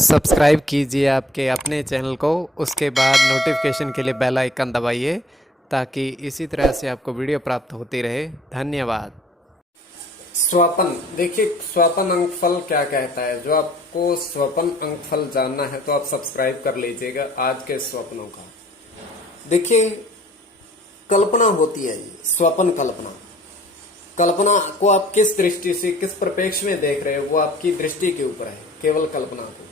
Subscribe कीजिए आपके अपने चैनल को, उसके बाद नोटिफिकेशन के लिए बेल आइकन दबाइए ताकि इसी तरह से आपको वीडियो प्राप्त होती रहे। धन्यवाद। स्वपन, देखिए स्वपन अंकफल क्या कहता है। जो आपको स्वपन अंकफल जानना है तो आप सब्सक्राइब कर लीजिएगा आज के स्वप्नों का। देखिए कल्पना होती है, ये स्वपन कल्पना। कल्पना को आप किस दृष्टि से, किस परिप्रेक्ष्य में देख रहे हो, वो आपकी दृष्टि के ऊपर है, केवल कल्पना को।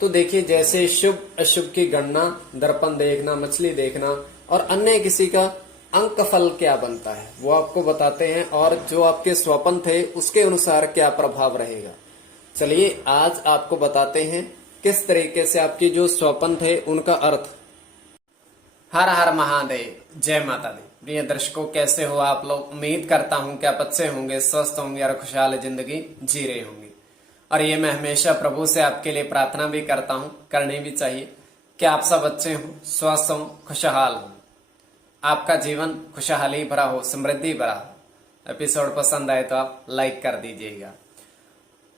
तो देखिए जैसे शुभ अशुभ की गणना, दर्पण देखना, मछली देखना और अन्य किसी का अंक फल क्या बनता है वो आपको बताते हैं, और जो आपके स्वप्न थे उसके अनुसार क्या प्रभाव रहेगा। चलिए आज आपको बताते हैं किस तरीके से आपकी जो स्वप्न थे उनका अर्थ। हर हर महादेव, जय माता दी। प्रिय दर्शकों, कैसे हो आप लोग? उम्मीद करता हूं कि आप अच्छे होंगे, स्वस्थ होंगे और खुशहाल जिंदगी जी रहे होंगे। और ये मैं हमेशा प्रभु से आपके लिए प्रार्थना भी करता हूं, करनी भी चाहिए, कि आप सब अच्छे हों, स्वस्थ हों, खुशहाल हों, आपका जीवन खुशहाली भरा हो, समृद्धि भरा हो। एपिसोड पसंद आए तो आप लाइक कर दीजिएगा।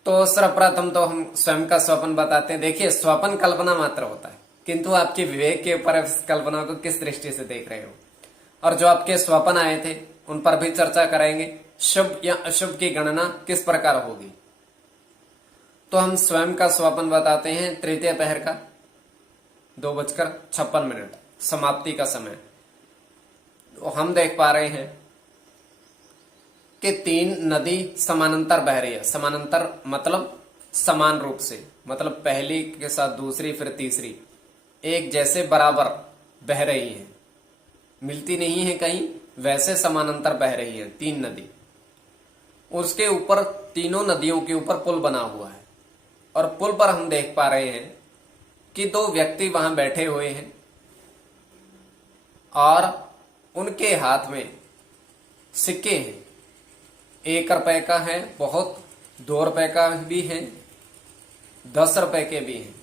तो सर्वप्रथम तो हम स्वयं का स्वप्न बताते हैं। देखिए स्वप्न कल्पना मात्र होता है, किंतु आपके विवेक के ऊपर इस कल्पना को किस दृष्टि से देख रहे हो। और जो आपके स्वप्न आए थे उन पर भी चर्चा करेंगे। शुभ या अशुभ की गणना किस प्रकार होगी। तो हम स्वयं का स्वप्न बताते हैं। तृतीय पहर का 2:56 समाप्ति का समय। तो हम देख पा रहे हैं कि 3 नदी समानांतर बह रही है। समानांतर मतलब समान रूप से, मतलब पहली के साथ दूसरी फिर तीसरी एक जैसे बराबर बह रही है, मिलती नहीं है कहीं, वैसे समानांतर बह रही है 3 नदी। उसके ऊपर तीनों नदियों के ऊपर पुल बना हुआ है, और पुल पर हम देख पा रहे हैं कि 2 व्यक्ति वहां बैठे हुए हैं और उनके हाथ में सिक्के हैं। 1 रुपए का है बहुत, 2 रुपए का भी है, 10 रुपए के भी हैं।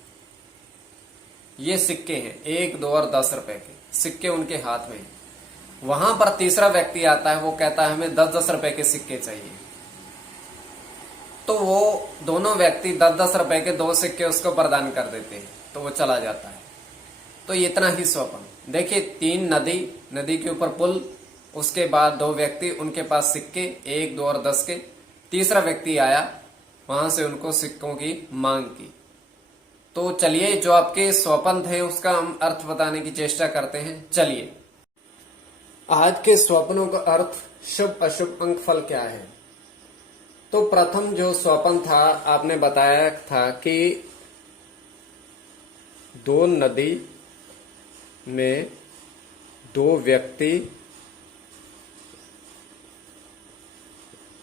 ये सिक्के हैं 1, 2 और 10 रुपए के सिक्के उनके हाथ में। वहां पर तीसरा व्यक्ति आता है, वो कहता है हमें 10-10 रुपए के सिक्के चाहिए। तो वो दोनों व्यक्ति 10-10 रुपए के 2 सिक्के उसको प्रदान कर देते हैं, तो वो चला जाता है। तो इतना ही स्वप्न। देखिए 3 नदी, नदी के ऊपर पुल, उसके बाद 2 व्यक्ति, उनके पास सिक्के 1, 2 और 10 के। तीसरा व्यक्ति आया, वहां से उनको सिक्कों की मांग की। तो चलिए जो आपके स्वप्न थे उसका हम अर्थ बताने की चेष्टा करते हैं। चलिए आज के स्वप्नों का अर्थ, शुभ अशुभ अंक फल क्या है। तो प्रथम जो स्वप्न था आपने बताया था कि 2 नदी में 2 व्यक्ति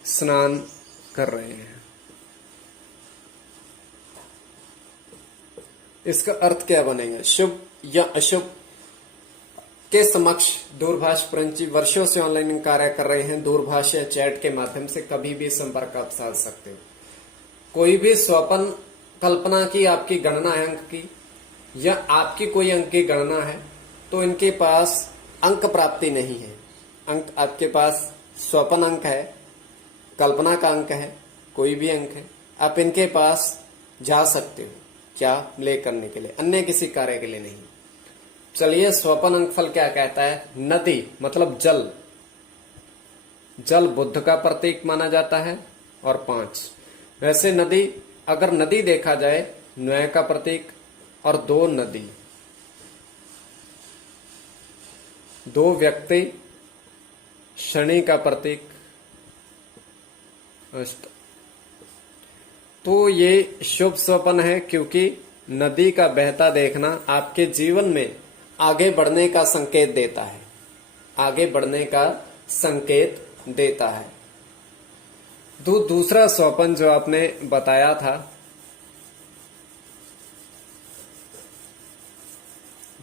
स्नान कर रहे हैं। इसका अर्थ क्या बनेगा? शुभ या अशुभ के समक्ष दूरभाष प्रंची वर्षों से ऑनलाइन कार्य कर रहे हैं। दूरभाष या चैट के माध्यम से कभी भी संपर्क आप साध सकते हो। कोई भी स्वप्न कल्पना की आपकी गणना है अंक की, या आपकी कोई अंक की गणना है, तो इनके पास अंक प्राप्ति नहीं है। अंक आपके पास स्वप्न अंक है, कल्पना का अंक है, कोई भी अंक है, आप इनके पास जा सकते हो। क्या? ले करने के लिए, अन्य किसी कार्य के लिए नहीं। चलिए स्वपन अंकफल क्या कहता है। नदी मतलब जल, जल बुद्ध का प्रतीक माना जाता है। और 5 वैसे नदी, अगर नदी देखा जाए, न्याय का प्रतीक। और 2 नदी, 2 व्यक्ति, शनि का प्रतीक। तो ये शुभ स्वप्न है, क्योंकि नदी का बहता देखना आपके जीवन में आगे बढ़ने का संकेत देता है, आगे बढ़ने का संकेत देता है। दूसरा स्वप्न जो आपने बताया था,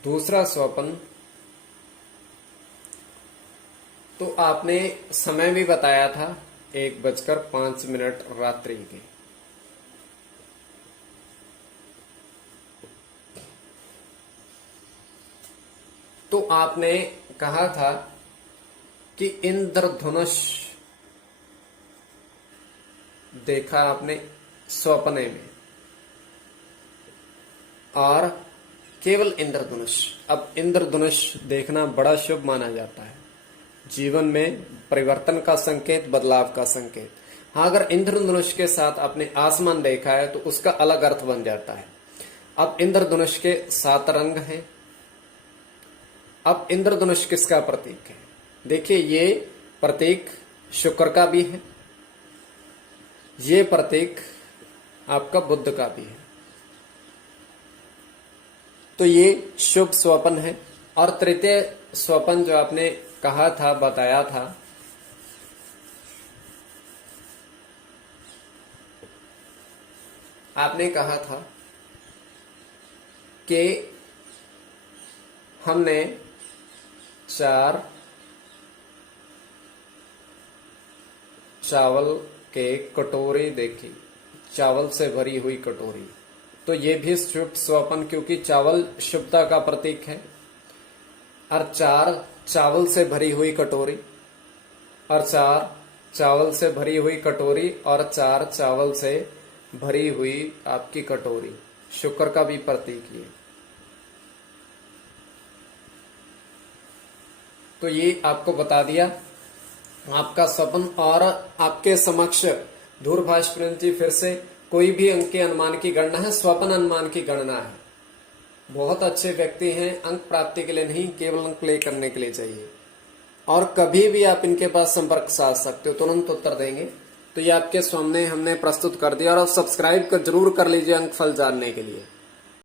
दूसरा स्वप्न तो आपने समय भी बताया था 1:05 रात्रि के। तो आपने कहा था कि इंद्रधनुष देखा आपने स्वप्ने में। और केवल इंद्रधनुष। अब इंद्रधनुष देखना बड़ा शुभ माना जाता है, जीवन में परिवर्तन का संकेत, बदलाव का संकेत। हाँ, अगर इंद्रधनुष के साथ आपने आसमान देखा है तो उसका अलग अर्थ बन जाता है। अब इंद्रधनुष के 7 रंग हैं। अब इंद्रधनुष किसका प्रतीक है? देखिए, ये प्रतीक शुक्र का भी है, ये प्रतीक आपका बुध का भी है। तो ये शुभ स्वप्न है। और तृतीय स्वप्न जो आपने कहा था, बताया था, आपने कहा था कि हमने 4 चावल के कटोरी देखी, चावल से भरी हुई कटोरी। तो ये भी शुभ स्वप्न, क्योंकि चावल शुभता का प्रतीक है। और 4 चावल से भरी हुई कटोरी, और 4 चावल से भरी हुई कटोरी, और 4 चावल से भरी हुई आपकी कटोरी, शुक्र का भी प्रतीक ये। तो ये आपको बता दिया आपका स्वप्न। और आपके समक्ष दूरभाष प्रिंस जी फिर से कोई भी अंक के अनुमान की गणना है, स्वप्न अनुमान की गणना है। बहुत अच्छे व्यक्ति हैं, अंक प्राप्ति के लिए नहीं, केवल अंक प्ले करने के लिए चाहिए। और कभी भी आप इनके पास संपर्क साध सकते हो, तुरंत उत्तर देंगे। तो ये आपके सामने हमने प्रस्तुत कर दिया। और सब्सक्राइब जरूर कर लीजिए अंक फल जानने के लिए।